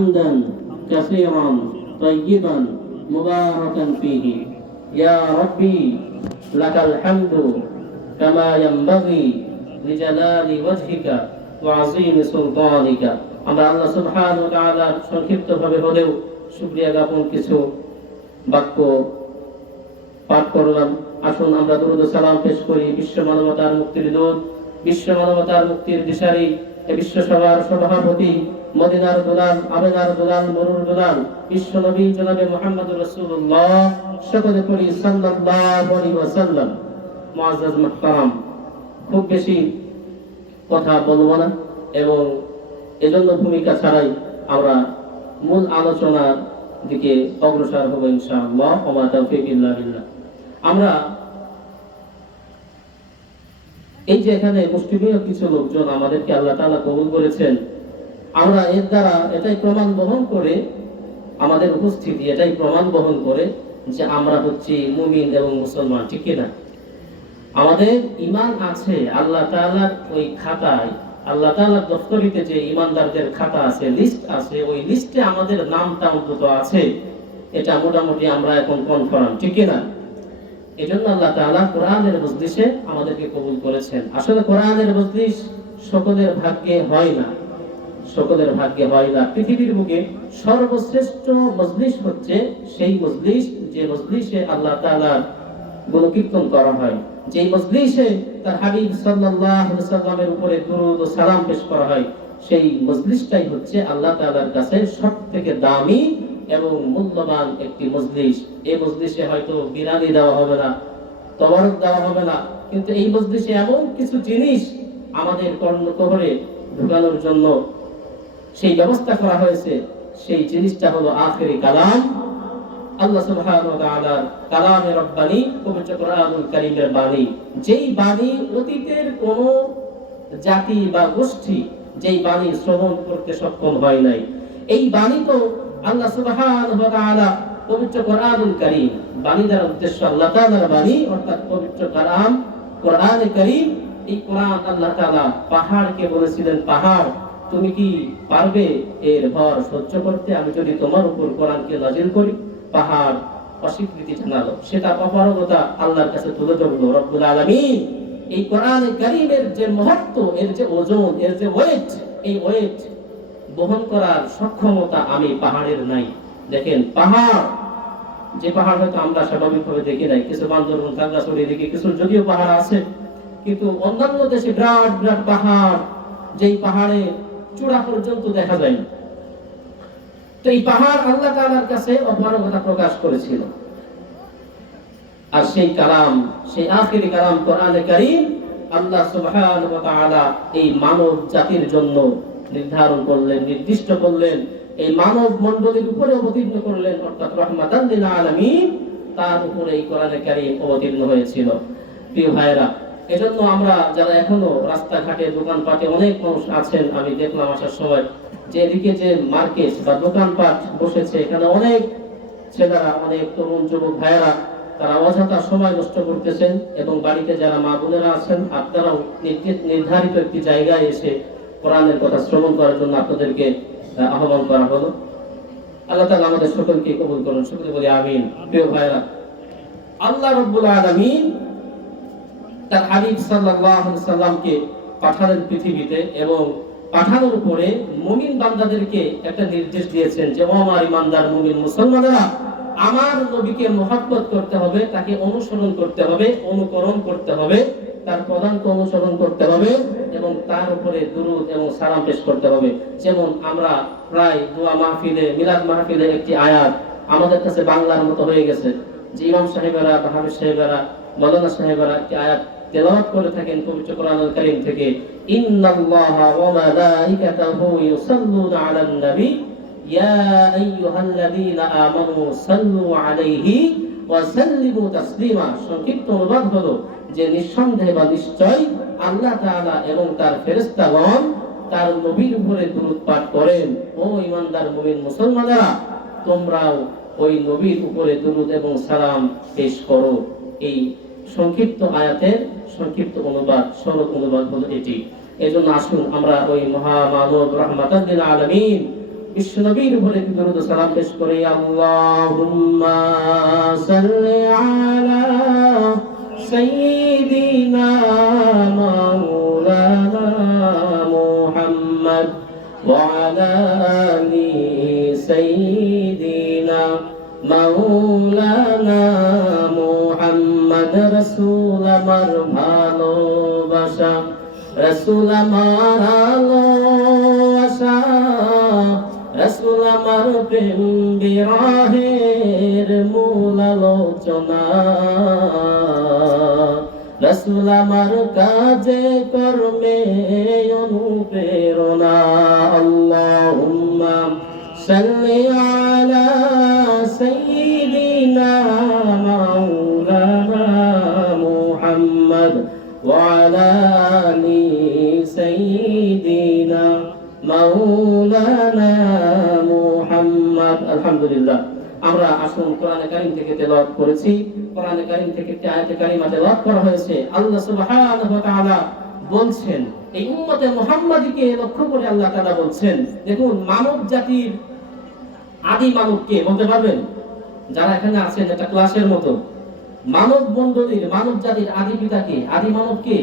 হামদান কাসীরান তাইয়িবান মুবারাকান ফীহি ইয়া রাব্বি লাকাল হামদু কামা ইয়ানবাগি লিজালালি ওয়াজহিকা ওয়া আযীমি সুলতানিকা। আমরা আল্লাহ সুবহানাহু ওয়া তাআলার সংক্ষিপ্তভাবে হলেও শুকরিয়া জ্ঞাপন কিছু বাক্য পাঠ করলাম। আসুন আমরা দুরূদ ও সালাম পেশ করি বিশ্ব মানবতার মুক্তির দূত, বিশ্ব মানবতার মুক্তির দিশারি, বিশ্ব সভার সভাপতি, মদিনার দুলাল, আমিনার দুলাল, মরুর দুলাল, বিশ্ব নবী জনাবে মুহাম্মদুর রাসূলুল্লাহ সকলে করি সাল্লাল্লাহু আলাইহি ওয়াসাল্লাম। মুআজ্জাজ মুহতারাম, খুব বেশি কথা বলবো না এবং এজন্য ভূমিকা ছাড়াই আমরা মূল আলোচনার দিকে অগ্রসর হব ইনশাআল্লাহ। ওয়া মা তাওফীক ইল্লা বিল্লাহ। আমরা এই যে এখানে মুসলিমীয় কিছু লোকজন আমাদেরকে আল্লাহ তাআলা কবুল করেছেন, আমরা এর দ্বারা এটাই প্রমাণ বহন করে, আমাদের উপস্থিতি এটাই প্রমাণ বহন করে যে আমরা হচ্ছি মুমিন এবং মুসলমান, ঠিক কি না? আমাদের ঈমান আছে আল্লাহ তাআলার ওই খাতায়, আল্লাহ তাআলার দফতরিতে যে ঈমানদারদের খাতা আছে, লিস্ট আছে, ওই লিস্টে আমাদের নামটা অন্তত আছে, এটা মোটামুটি আমরা এখন কনফার্ম, ঠিক কি না? এজন্য আল্লাহ তাআলা কোরআনের মজলিসে আমাদেরকে কবুল করেছেন। আসলে কোরআনের মজলিস সকলের ভাগ্যে হয় না, সকলের ভাগ্যে হয় না। পৃথিবীর বুকে সর্বশ্রেষ্ঠ মজলিস হচ্ছে সেই মজলিস যে মজলিসে আল্লাহ তাআলার গুণকীর্তন করা হয়, যে মজলিসে তার হাবিব সাল্লাল্লাহু আলাইহি ওয়াসাল্লামের উপরে দুরূদ ও সালাম পেশ করা হয়, সেই মজলিসটাই হচ্ছে আল্লাহ তাআলার কাছে সবথেকে দামি এবং মূল্যবান একটি মজলিস। এই মজলিসে হয়তো বিরানি দেওয়া হবে না, তবারক দেওয়া হবে না, কিন্তু এই মজলিসে এমন কিছু জিনিস আমাদের কর্ণকোহরে ঢুকানোর জন্য সেই ব্যবস্থা করা হয়েছে। সেই জিনিসটা হলো আখিরি কালাম, আল্লাহ সুবহানাহু ওয়া তাআলার কালামে রব্বানি, পবিত্র কোরআনুল কারীমের বাণী। যেই বাণী অতীতের কোন জাতি বা গোষ্ঠী যেই বাণী শ্রবণ করতে সক্ষম হয় নাই, এই বাণী তো আল্লাহ সুবহানাহু ওয়া তাআলা পবিত্র কোরআনুল কারীম, বাণী দ্বারা উদ্দেশ্য আল্লাহ তাআলার বাণী অর্থাৎ পবিত্র কালাম কোরআনে কারীম। এই কোরআন আল্লাহ তাআলা পাহাড়কে বলেছিলেন, পাহাড় তুমি কি পারবে এর ভর সহ্য করতে আমি যদি তোমার উপর কোরআনকে নাযিল করি? পাহাড় অস্বীকৃতি জানালো, সেটা অপারগতা আল্লাহর কাছে তুলে ধরলো রব্বুল আলামিন। এই কোরআনে কারীমের যে মহত্ব, এর যে ওজন, এর যে ওয়েট, এই ওয়েট বহন করার সক্ষমতা আমি পাহাড়ের নাই। দেখেন পাহাড়, যে পাহাড় হয়তো আমরা স্বাভাবিকভাবে দেখি নাই, কিছু বান্দরবন খাগড়াছড়ি দেখি কিছু যদিও পাহাড় আছে, কিন্তু অন্যান্য দেশে বিরাট বিরাট পাহাড়, যেই পাহাড়ে চূড়া পর্যন্ত দেখা যায় না। তো এই পাহাড় আল্লাহ তাআলার কাছে অপারগতা প্রকাশ করেছিল। আর সেই কালাম, সেই আখিরি কালাম কোরআনে কারীম আল্লাহ সুবহানাহু ওয়া তাআলা এই মানব জাতির জন্য নির্ধারণ করলেন, নির্দিষ্ট করলেন, এই মানব মণ্ডলীর উপরে অবতীর্ণ করলেন, অর্থাৎ রাহমাতাল লিল আলামিন, তার উপরে এই কোরআনে কারীম অবতীর্ণ হয়েছিল। প্রিয় ভাইরা, এজন্য আমরা যারা এখনো রাস্তাঘাটে দোকানপাটে অনেক মানুষ আছেন, আমি দেখলাম আসার সময় যে এদিকে যে মার্কেট বা দোকানপাট বসেছে, এখানে অনেক ছেলেরা, অনেক তরুণ যুবক ভাইয়েরা তারা অযথা সময় নষ্ট করতেছেন, এবং বাড়িতে যারা মা বোনেরা আছেন আপনারাও নির্ধারিত একটি জায়গায় এসে কোরআনের কথা শ্রবণ করার জন্য আপনাদেরকে আহ্বান করা হলো। আল্লাহ তাআলা আমাদের সকলকে কবুল করুন, সকলে বলি আমিন। প্রিয় ভাইরা, আল্লাহ রাব্বুল আলামিন তার হাবিব সাল্লাল্লাহু আলাইহি সাল্লামকে পাঠালেন পৃথিবীতে, এবং পাঠানোর উপরে মুমিন বান্দাদেরকে একটা নির্দেশ দিয়েছেন যে ও আমার ইমানদার মুমিন মুসলমানেরা, আমার নবীকে মহব্বত করতে হবে, তাকে অনুসরণ করতে হবে, অনুকরণ করতে হবে, তার প্রধানকে অনুসরণ করতে হবে, এবং তার উপরে দুরূদ এবং সালাম পেশ করতে হবে। যেমন আমরা প্রায় দোয়া মাহফিলে, মিলাদ মাহফিলে একটি আয়াত আমাদের কাছে বাংলার মতো হয়ে গেছে, যে ইমাম সাহেবেরা, হাফেজ সাহেবেরা, মাওলানা সাহেবেরা একটি আয়াত তেলাওয়াত করে থাকেন পবিত্র কোরআনুল কারীম থেকে, ইন্নাল্লাহা ওয়া মালাইকাতাহু ইউসাল্লুনা আলান নবী ইয়া আইয়ুহাল্লাযীনা আমানু সাল্লু আলাইহি ওয়া সাল্লিমু তাসলিমা। সংক্ষিপ্ত অনুবাদ হলো যে নিঃসন্দেহে বা নিশ্চয় আল্লাহ তাআলা এবং তার ফেরেশতাগণ তার নবীর উপরে দুরূদ পাঠ করেন। ও ঈমানদার মুমিন মুসলমানেরা, তোমরাও ওই নবীর উপরে দুরূদ এবং সালাম পেশ করো। এই সংক্ষিপ্ত আয়াতের সংক্ষিপ্ত অনুবাদ, সরল অনুবাদ হলো এটি। এজন্য আসুন আমরা ওই মহামানব রাহমাতাল লিল আলামিন বিশ্বনবীর উপরে দরুদ ও সালাম পেশ করে আল্লাহুম্মা সাল্লি আলা সাইয়্যিদিনা মাওলানা মুহাম্মদ ওয়া আলা আলি সাইয়্যিদিনা মাওলানা মুহাম্মদ। রাসূল আমার ভালোবাসা, রাসূল আমার ভালোবাসা, রাসূল আমার প্রেম বিরহের মূল আলোচনা, রাসূল আমার কাজে কর্মে অনুপ্রেরণা। আল্লাহুম্মা সাল্লি আলা সাইয়্যিদিনা মাওলানা মুহাম্মদ ওয়া আলা আলি সাইয়্যিদিনা মাওলানা মুহাম্মদ। আলহামদুলিল্লাহ, আমরা আসুন কোরআনে কারীম থেকে তেলাওয়াত করেছি। কোরআনে কারীম থেকে একটি আয়াতে কারিমা তেলাওয়াত করা হয়েছে। আল্লাহ সুবহানাহু ওয়া তাআলা বলছেন, এই উম্মতে মুহাম্মাদীকে লক্ষ্য করে আল্লাহ তাআলা বলছেন, দেখুন মানব জাতির আদি মানবকে বলতে পারবেন? যারা এখানে আছেন একটা ক্লাসের মতো, মানব মণ্ডলীর মানব জাতির আদি পিতাকে, আদি মানবকে?